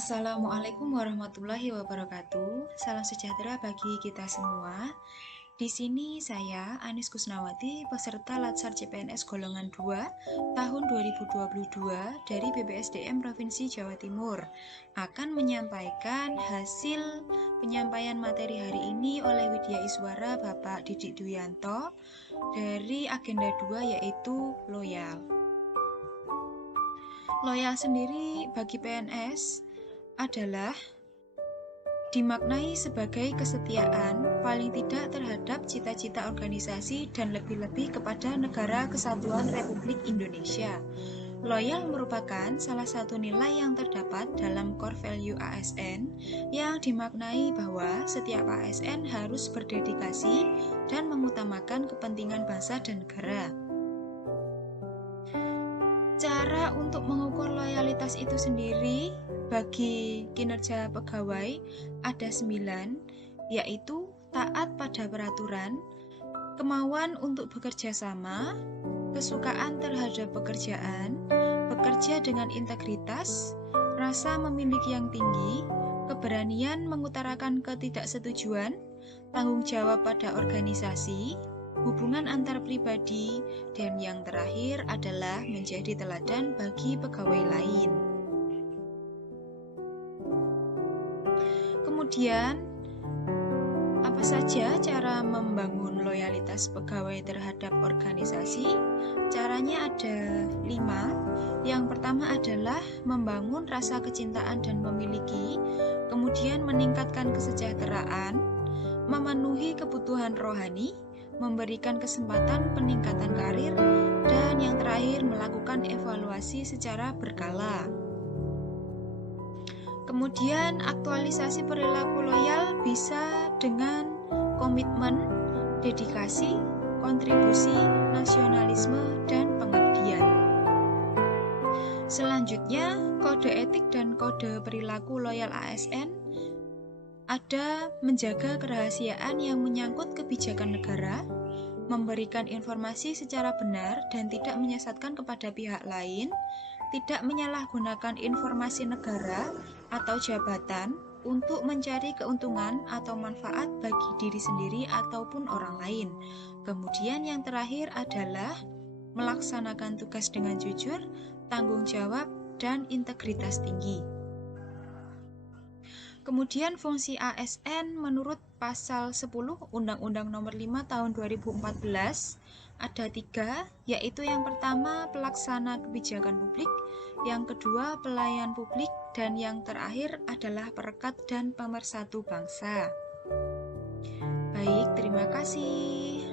Assalamualaikum warahmatullahi wabarakatuh. Salam sejahtera bagi kita semua. Di sini saya Anis Kusnawati, peserta Latsar CPNS golongan 2 tahun 2022 dari BPSDM Provinsi Jawa Timur akan menyampaikan hasil penyampaian materi hari ini oleh Widya Iswara Bapak Didik Duyanto dari agenda 2 yaitu loyal. Loyal sendiri bagi PNS adalah dimaknai sebagai kesetiaan paling tidak terhadap cita-cita organisasi dan lebih-lebih kepada Negara Kesatuan Republik Indonesia. Loyal merupakan salah satu nilai yang terdapat dalam core value ASN yang dimaknai bahwa setiap ASN harus berdedikasi dan mengutamakan kepentingan bangsa dan negara. Cara untuk mengukur loyalitas itu sendiri bagi kinerja pegawai ada 9, yaitu taat pada peraturan, kemauan untuk bekerja sama, kesukaan terhadap pekerjaan, bekerja dengan integritas, rasa memiliki yang tinggi, keberanian mengutarakan ketidaksetujuan, tanggung jawab pada organisasi, hubungan antar pribadi, dan yang terakhir adalah menjadi teladan bagi pegawai lain. Kemudian, apa saja cara membangun loyalitas pegawai terhadap organisasi? Caranya ada 5. Yang pertama adalah membangun rasa kecintaan dan memiliki, kemudian meningkatkan kesejahteraan, memenuhi kebutuhan rohani, memberikan kesempatan peningkatan karir, dan yang terakhir melakukan evaluasi secara berkala. Kemudian aktualisasi perilaku loyal bisa dengan komitmen, dedikasi, kontribusi, nasionalisme, dan pengabdian. Selanjutnya, kode etik dan kode perilaku loyal ASN ada menjaga kerahasiaan yang menyangkut kebijakan negara, memberikan informasi secara benar dan tidak menyesatkan kepada pihak lain, tidak menyalahgunakan informasi negara atau jabatan untuk mencari keuntungan atau manfaat bagi diri sendiri ataupun orang lain. Kemudian yang terakhir adalah melaksanakan tugas dengan jujur, tanggung jawab, dan integritas tinggi. Kemudian fungsi ASN menurut pasal 10 Undang-Undang Nomor 5 Tahun 2014 ada 3, yaitu yang pertama pelaksana kebijakan publik, yang kedua pelayan publik, dan yang terakhir adalah perekat dan pemersatu bangsa. Baik, terima kasih.